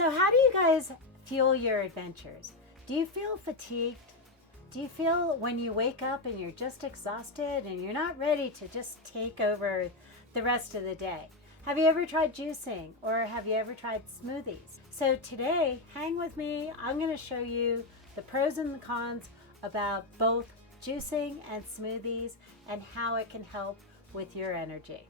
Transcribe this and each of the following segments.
So how do you guys fuel your adventures? Do you feel fatigued? Do you feel when you wake up and you're just exhausted and you're not ready to just take over the rest of the day? Have you ever tried juicing, or have you ever tried smoothies? So today, hang with me. I'm going to show you the pros and the cons about both juicing and smoothies and how it can help with your energy.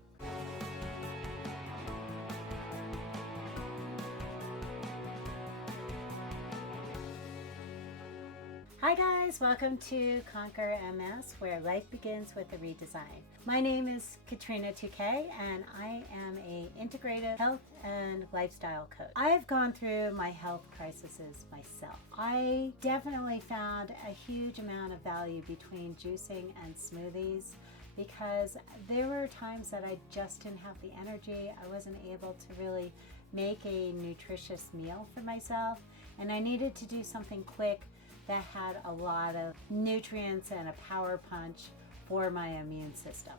Hi guys, welcome to Conquer MS, where life begins with a redesign. My name is Katrina Toucke, and I am an integrative health and lifestyle coach. I have gone through my health crises myself. I definitely found a huge amount of value between juicing and smoothies because there were times that I just didn't have the energy. I wasn't able to really make a nutritious meal for myself, and I needed to do something quick that had a lot of nutrients and a power punch for my immune system.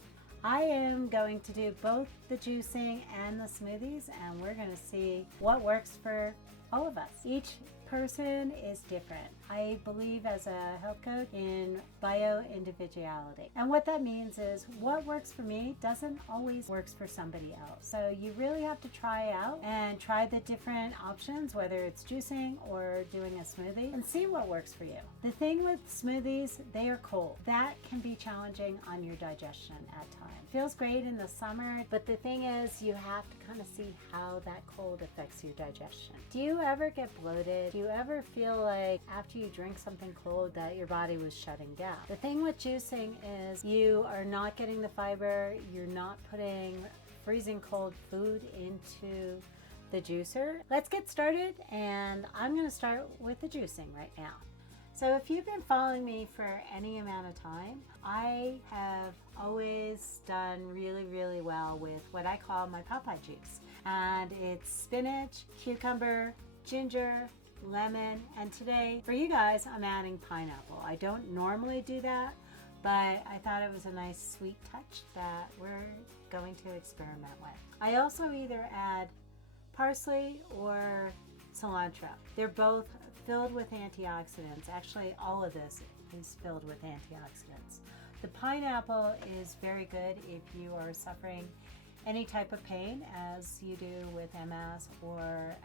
I am going to do both the juicing and the smoothies, and we're going to see what works for all of us. Each person is different. I believe as a health coach in bio-individuality. And what that means is what works for me doesn't always works for somebody else. So you really have to try out and try the different options, whether it's juicing or doing a smoothie, and see what works for you. The thing with smoothies, they are cold. That can be challenging on your digestion at times. Feels great in the summer, but the thing is you have to kind of see how that cold affects your digestion. Do you ever get bloated? Do you ever feel like after you drink something cold that your body was shutting down? The thing with juicing is you are not getting the fiber, you're not putting freezing cold food into the juicer. Let's get started, and I'm going to start with the juicing right now. So if you've been following me for any amount of time, I have always done really well with what I call my Popeye juice. And it's spinach, cucumber, ginger, lemon, and today for you guys I'm adding pineapple. I don't normally do that, but I thought it was a nice sweet touch that we're going to experiment with. I also either add parsley or cilantro. They're both filled with antioxidants. Actually, all of this is filled with antioxidants. The pineapple is very good if you are suffering any type of pain, as you do with MS or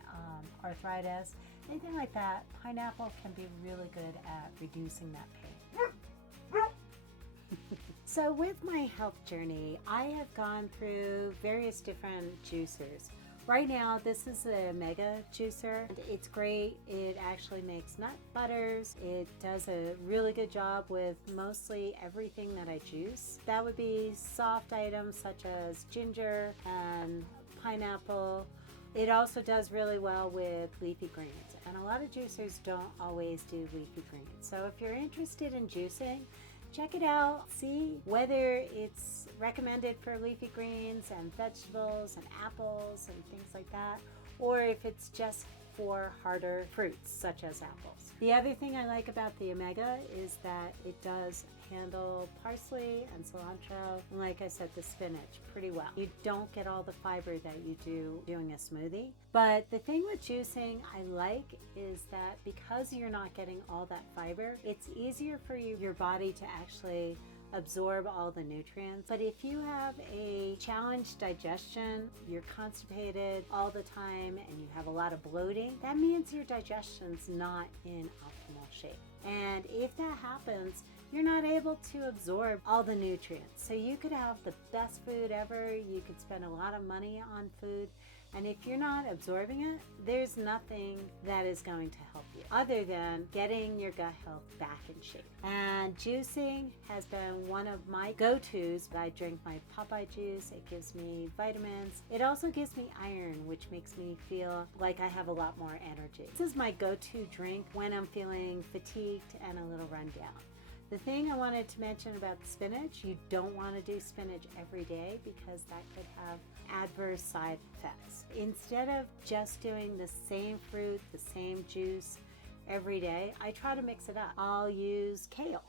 arthritis, anything like that. Pineapple can be really good at reducing that pain. So with my health journey, I have gone through various different juicers. Right now, this is a mega juicer. It's great. It actually makes nut butters. It does a really good job with mostly everything that I juice. That would be soft items such as ginger and pineapple. It also does really well with leafy greens, and a lot of juicers don't always do leafy greens. So if you're interested in juicing, check it out, see whether it's recommended for leafy greens and vegetables and apples and things like that, or if it's just for harder fruits such as apples. The other thing I like about the Omega is that it does handle parsley and cilantro, and like I said, the spinach pretty well. You don't get all the fiber that you do doing a smoothie. But the thing with juicing I like is that because you're not getting all that fiber, it's easier for your body to actually absorb all the nutrients. But if you have a challenged digestion, you're constipated all the time, and you have a lot of bloating, that means your digestion's not in optimal shape. And if that happens, you're not able to absorb all the nutrients. So you could have the best food ever, you could spend a lot of money on food, and if you're not absorbing it, there's nothing that is going to help you other than getting your gut health back in shape. And juicing has been one of my go-tos. I drink my Popeye juice. It gives me vitamins. It also gives me iron, which makes me feel like I have a lot more energy. This is my go-to drink when I'm feeling fatigued and a little run down. The thing I wanted to mention about spinach, you don't want to do spinach every day because that could have adverse side effects. Instead of just doing the same fruit, the same juice every day, I try to mix it up. I'll use kale.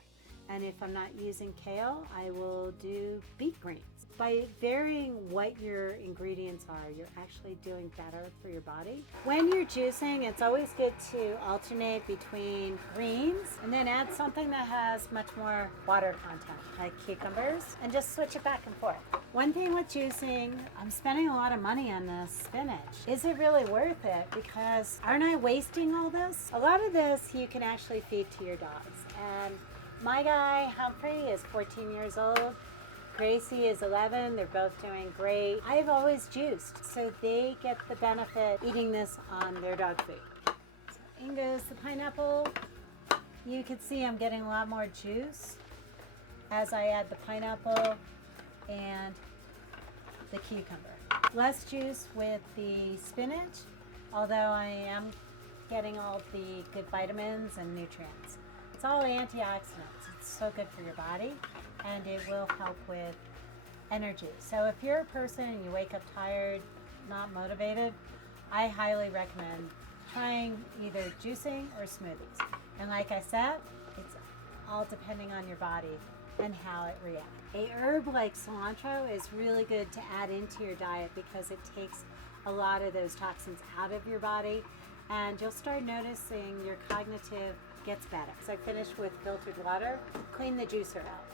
And if I'm not using kale, I will do beet greens. by varying what your ingredients are, you're actually doing better for your body. When you're juicing, it's always good to alternate between greens and then add something that has much more water content, like cucumbers, and just switch it back and forth. One thing with juicing, I'm spending a lot of money on this spinach. Is it really worth it? Because aren't I wasting all this? A lot of this you can actually feed to your dogs. And my guy, Humphrey, is 14 years old. Gracie is 11. They're both doing great. I've always juiced, so they get the benefit eating this on their dog food. So in goes the pineapple. You can see I'm getting a lot more juice as I add the pineapple and the cucumber. Less juice with the spinach, although I am getting all the good vitamins and nutrients. It's all antioxidants. It's so good for your body, and it will help with energy. So if you're a person and you wake up tired, not motivated, I highly recommend trying either juicing or smoothies. And like I said, it's all depending on your body and how it reacts. A herb like cilantro is really good to add into your diet because it takes a lot of those toxins out of your body, and you'll start noticing your cognitive gets better. So I finished with filtered water, clean the juicer out.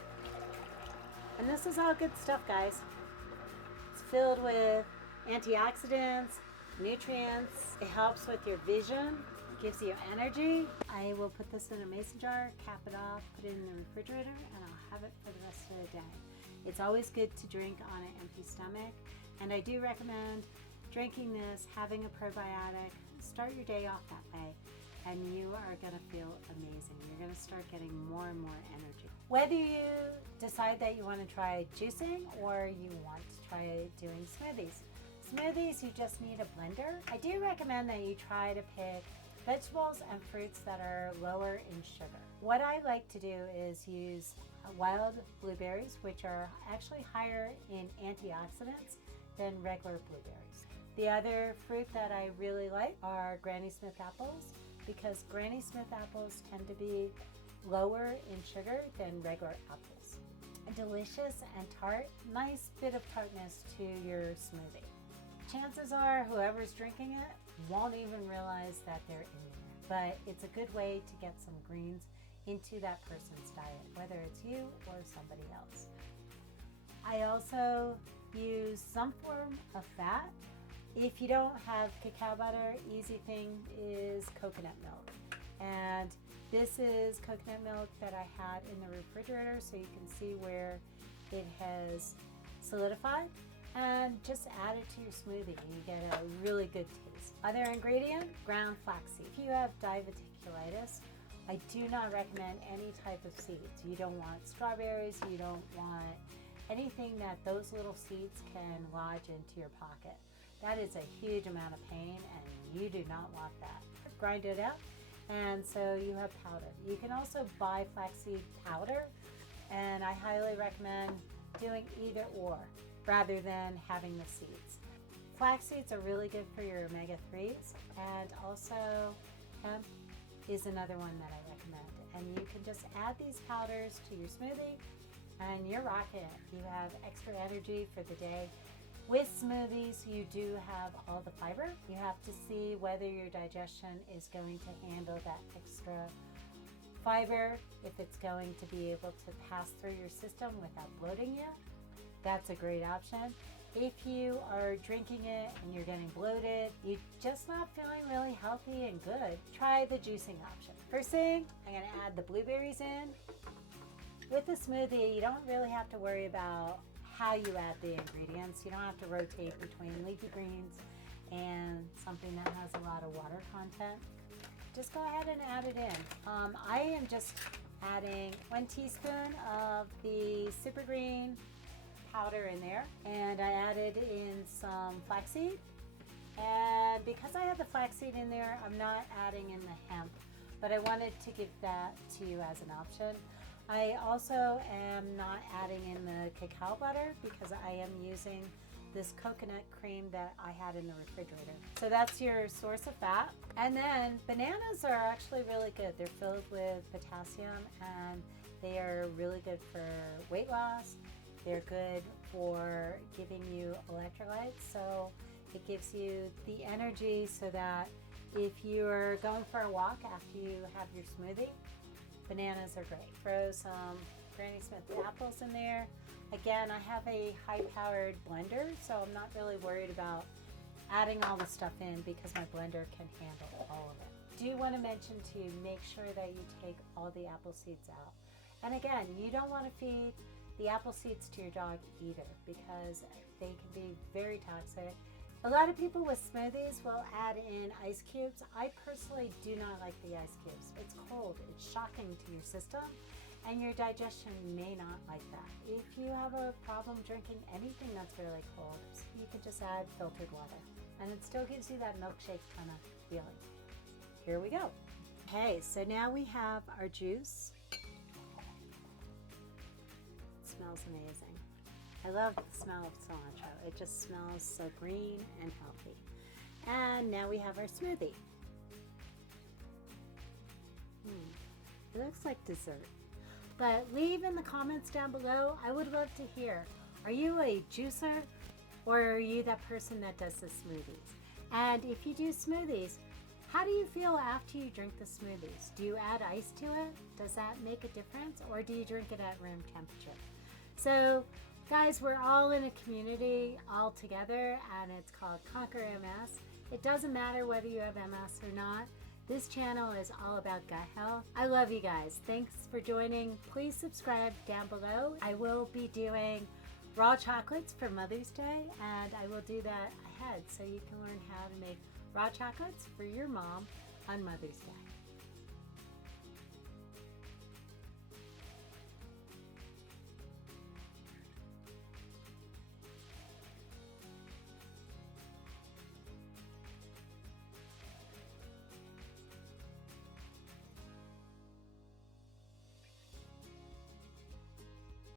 And this is all good stuff, guys. It's filled with antioxidants, nutrients. It helps with your vision, gives you energy. I will put this in a mason jar, cap it off, put it in the refrigerator, and I'll have it for the rest of the day. It's always good to drink on an empty stomach, and I do recommend drinking this, having a probiotic. Start your day off that way, and you are going to feel amazing. You're going to start getting more and more energy. Whether you decide that you want to try juicing or you want to try doing smoothies. Smoothies, you just need a blender. I do recommend that you try to pick vegetables and fruits that are lower in sugar. What I like to do is use wild blueberries, which are actually higher in antioxidants than regular blueberries. The other fruit that I really like are Granny Smith apples, because Granny Smith apples tend to be lower in sugar than regular apples. Delicious and tart, nice bit of tartness to your smoothie. Chances are whoever's drinking it won't even realize that they're in there, but it's a good way to get some greens into that person's diet, whether it's you or somebody else. I also use some form of fat. If you don't have cacao butter, easy thing is coconut milk. And this is coconut milk that I had in the refrigerator, so you can see where it has solidified. And just add it to your smoothie and you get a really good taste. Other ingredient, ground flaxseed. If you have diverticulitis, I do not recommend any type of seeds. You don't want strawberries, you don't want anything that those little seeds can lodge into your pocket. That is a huge amount of pain and you do not want that. Grind it up, and so you have powder. You can also buy flaxseed powder, and I highly recommend doing either or rather than having the seeds. Flax seeds are really good for your omega-3s, and also hemp is another one that I recommend. And you can just add these powders to your smoothie and you're rocking it. You have extra energy for the day. With smoothies, you do have all the fiber. You have to see whether your digestion is going to handle that extra fiber, if it's going to be able to pass through your system without bloating you. That's a great option. If you are drinking it and you're getting bloated, you're just not feeling really healthy and good, try the juicing option. First thing, I'm gonna add the blueberries in. With the smoothie, you don't really have to worry about how you add the ingredients. You don't have to rotate between leafy greens and something that has a lot of water content. Just go ahead and add it in. I am just adding 1 teaspoon of the super green powder in there, and I added in some flaxseed. And because I have the flaxseed in there, I'm not adding in the hemp, but I wanted to give that to you as an option. I also am not adding in the cacao butter because I am using this coconut cream that I had in the refrigerator. So that's your source of fat. And then bananas are actually really good. They're filled with potassium and they are really good for weight loss. They're good for giving you electrolytes. So it gives you the energy so that if you're going for a walk after you have your smoothie, bananas are great. Throw some Granny Smith apples in there. Again, I have a high-powered blender, so I'm not really worried about adding all the stuff in because my blender can handle all of it. Do want to mention to make sure that you take all the apple seeds out. And again, you don't want to feed the apple seeds to your dog either because they can be very toxic. A lot of people with smoothies will add in ice cubes. I personally do not like the ice cubes. It's cold, it's shocking to your system, and your digestion may not like that. If you have a problem drinking anything that's really cold, you can just add filtered water, and it still gives you that milkshake kind of feeling. Here we go. Okay, so now we have our juice. It smells amazing. I love the smell of cilantro. It just smells so green and healthy. And now we have our smoothie. It looks like dessert. But leave in the comments down below. I would love to hear, are you a juicer or are you that person that does the smoothies? And if you do smoothies, how do you feel after you drink the smoothies? Do you add ice to it? Does that make a difference? Or do you drink it at room temperature? So guys, we're all in a community all together, and it's called Conquer MS. It doesn't matter whether you have MS or not. This channel is all about gut health. I love you guys. Thanks for joining. Please subscribe down below. I will be doing raw chocolates for Mother's Day, and I will do that ahead so you can learn how to make raw chocolates for your mom on Mother's Day.